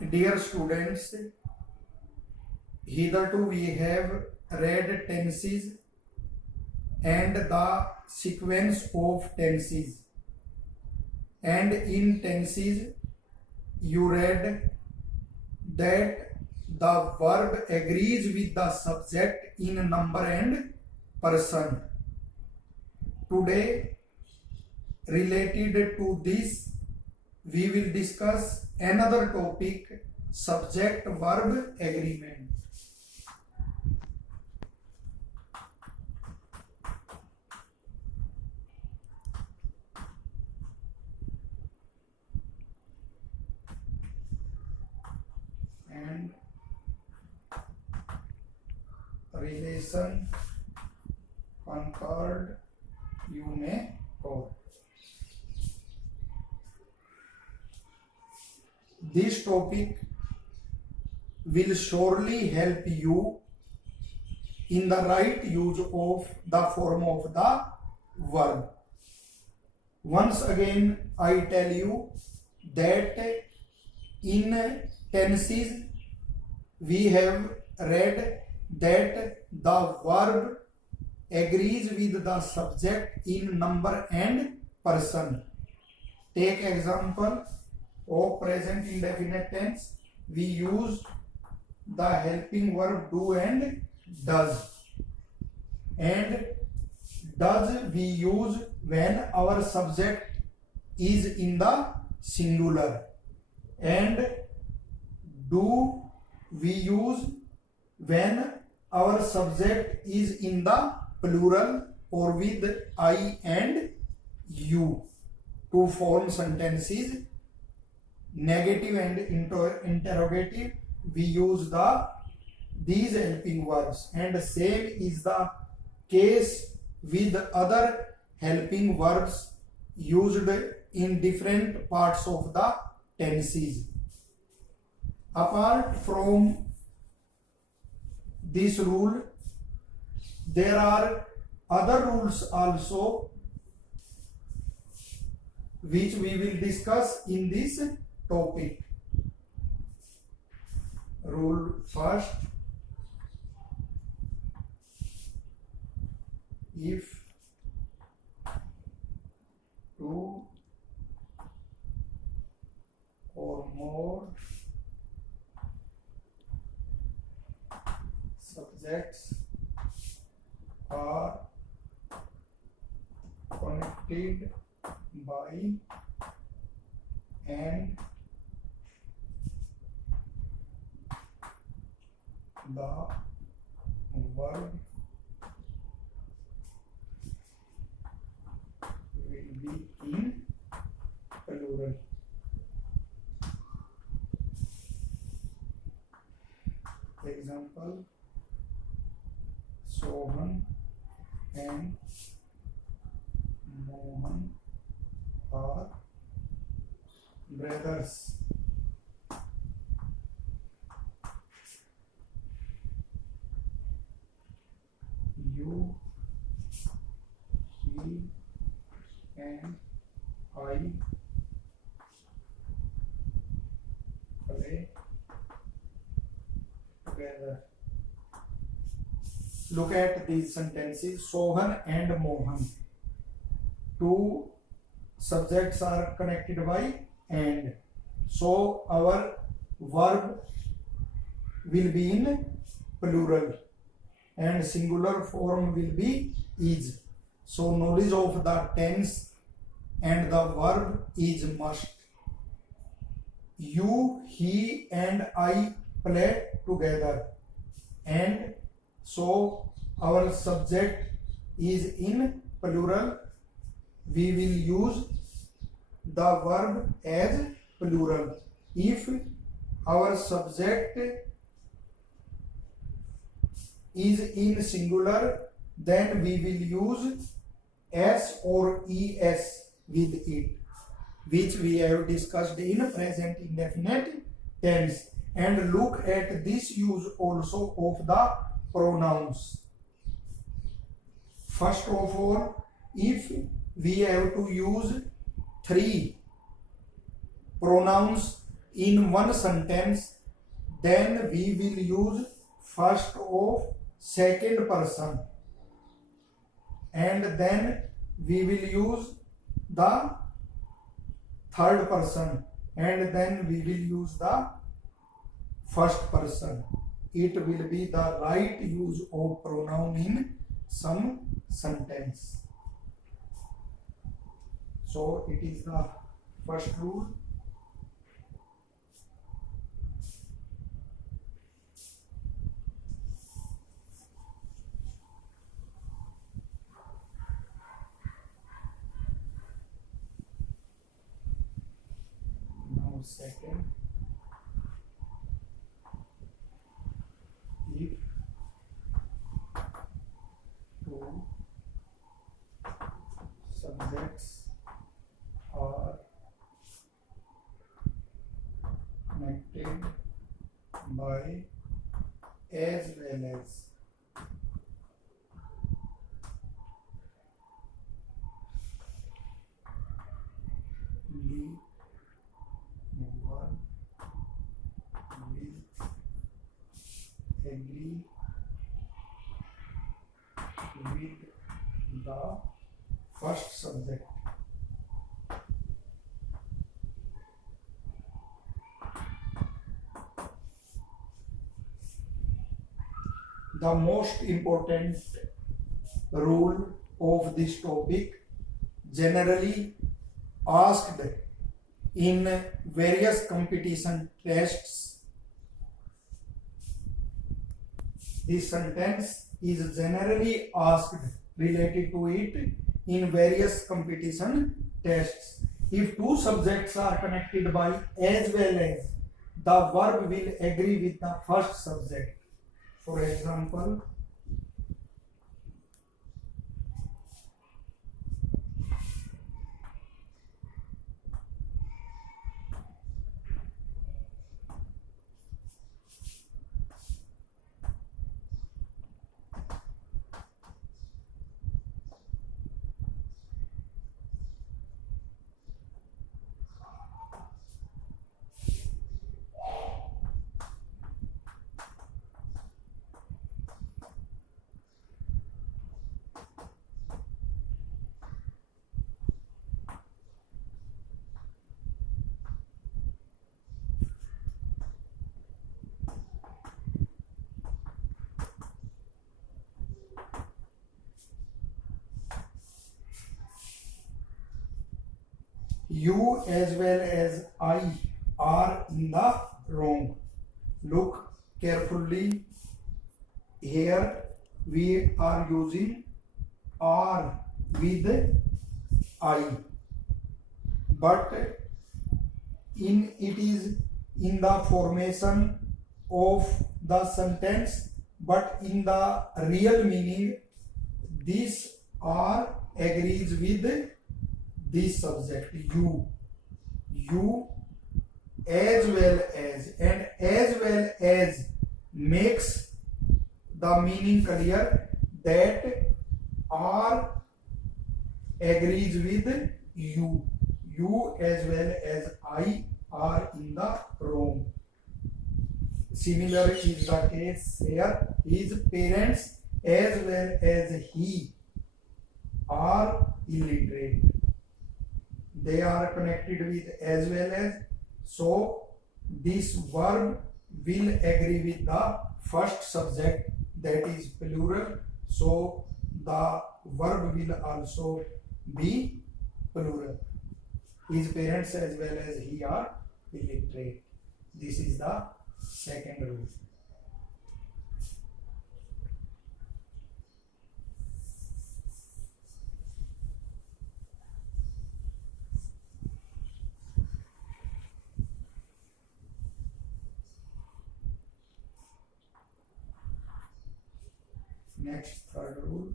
Dear students, hitherto we have read tenses and the sequence of tenses. And in tenses, you read that the verb agrees with the subject in number and person. Today, related to this, we will discuss another topic, subject verb agreement. And relation concord you may call. This topic will surely help you in the right use of the form of the verb. Once again, I tell you that in tenses we have read that the verb agrees with the subject in number and person. Take example of present indefinite tense. We use the helping verb do and does. And does we use when our subject is in the singular, and do we use when our subject is in the plural or with I and you. To form sentences, negative and interrogative, we use these helping verbs, and same is the case with other helping verbs used in different parts of the tenses. Apart from this rule, there are other rules also which we will discuss in this topic. Rule first: if two or more subjects are connected by and the verb will be in plural. Example: Sohan and Mohan are brothers. You, he, and I play together. Look at these sentences. Sohan and Mohan. Two subjects are connected by and. So our verb will be in plural and singular form will be is. So knowledge of the tense and the verb is must. You, he, and I play together, and so our subject is in plural. We will use the verb as plural. If our subject is in singular, then we will use s or es with it, which we have discussed in present indefinite tense. And look at this use also of the pronouns. First of all, if we have to use three pronouns in one sentence, then we will use first of second person, and then we will use the third person, and then we will use the first person. It will be the right use of pronoun in some sentence. So it is the first rule. Now second, if two subjects are connected by as well as the one will agree with the first subject. The most important rule of this topic, generally asked in various competition tests. This sentence is generally asked related to it in various competition tests. If two subjects are connected by as well as, the verb will agree with the first subject. For example, you as well as I are in the wrong. Look carefully. Here we are using are with I, but it is in the formation of the sentence, but in the real meaning, this are agrees with this subject, you as well as, and as well as makes the meaning clear that are agrees with you as well as I are in the wrong. Similar is the case here. His parents as well as he are illiterate. They are connected with as well as, so this verb will agree with the first subject, that is plural, so the verb will also be plural. His parents as well as he are illiterate. This is the second rule. Next, third rule.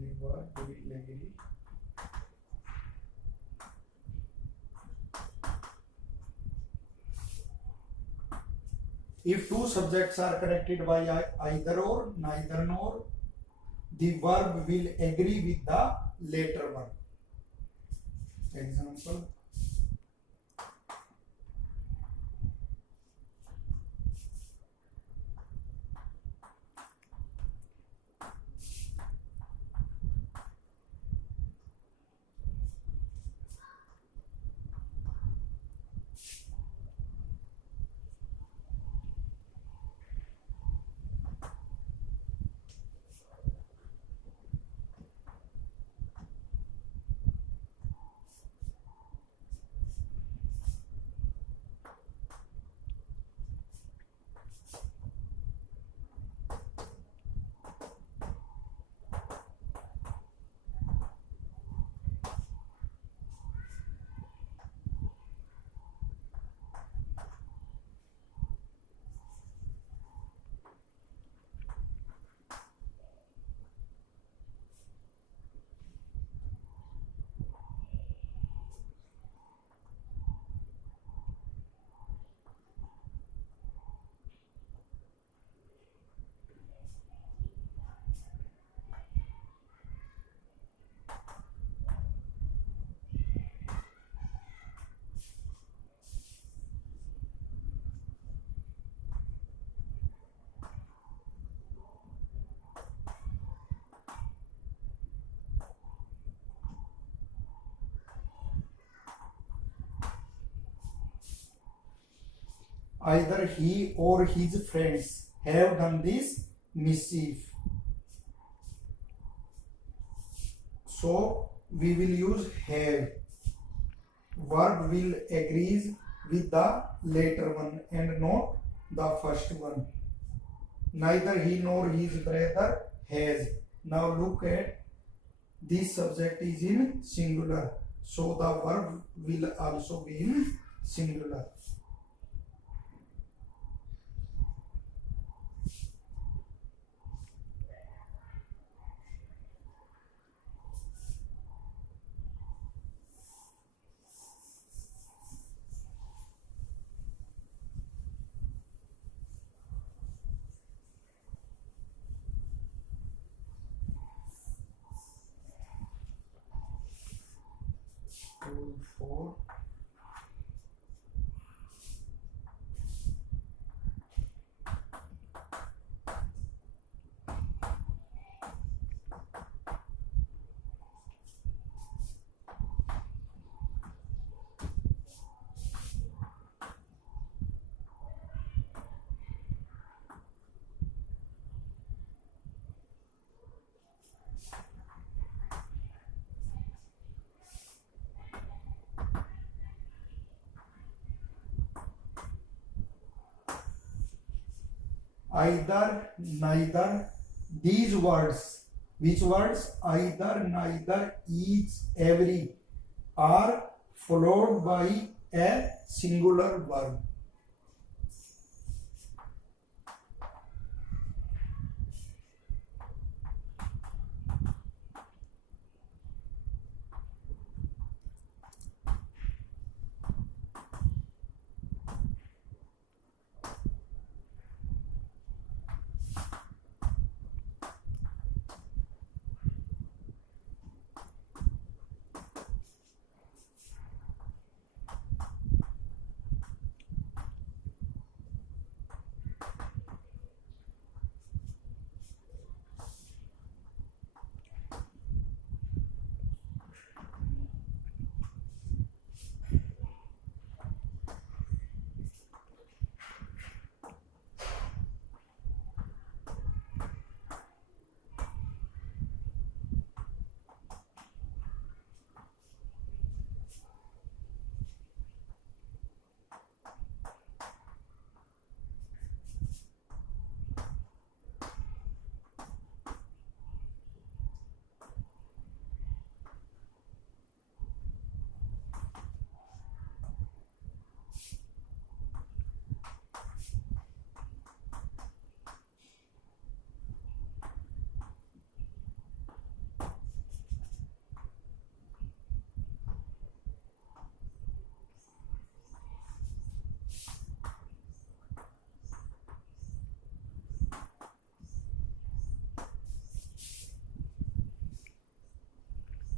The verb will agree. If two subjects are connected by either or, neither nor, the verb will agree with the later one. Example. Either he or his friends have done this mischief. So we will use have. Verb will agrees with the later one and not the first one. Neither he nor his brother has. Now look at this subject is in singular. So the verb will also be in singular. Rule 4. Either, neither, these words, which words? Either, neither, each, every, are followed by a singular verb.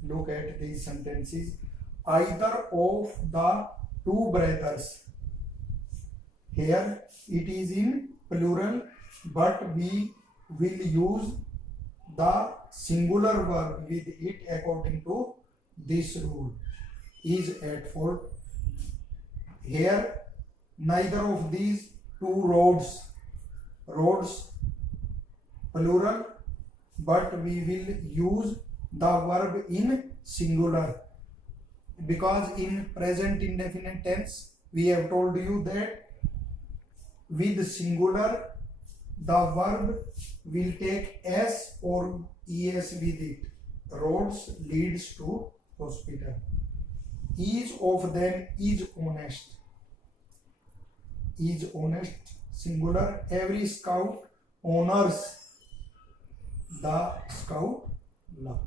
Look at these sentences. Either of the two brothers. Here it is in plural, but we will use the singular verb with it according to this rule. Is at fault. Here neither of these two roads plural, but we will use the verb in singular, because in present indefinite tense we have told you that with singular the verb will take s or es with it. Roads leads to hospital. Each of them is honest. Is honest singular. Every scout honors the scout love.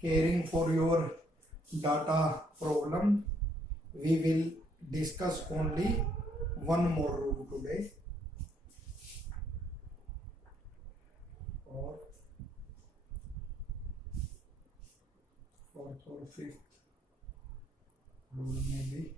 Caring for your data problem, we will discuss only one more rule today. Or fourth or fifth rule maybe.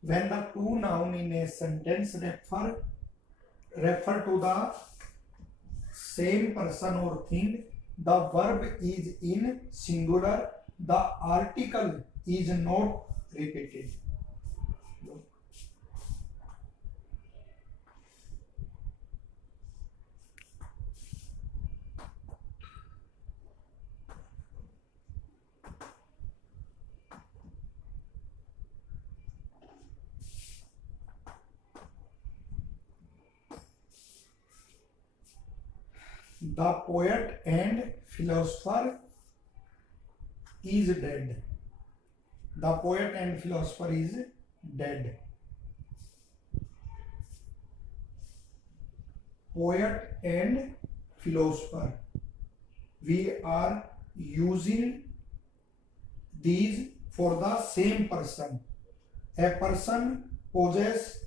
When the two nouns in a sentence refer to the same person or thing, the verb is in singular, the article is not repeated. The poet and philosopher is dead. The poet and philosopher is dead. Poet and philosopher. We are using these for the same person. A person possesses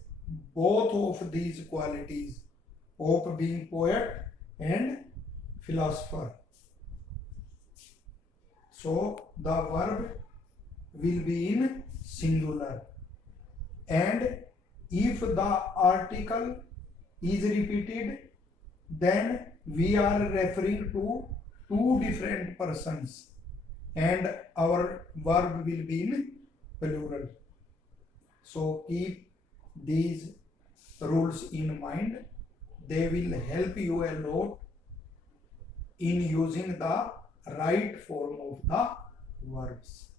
both of these qualities of being poet and philosopher. So the verb will be in singular, and if the article is repeated, then we are referring to two different persons and our verb will be in plural. So keep these rules in mind. They will help you a lot in using the right form of the verbs.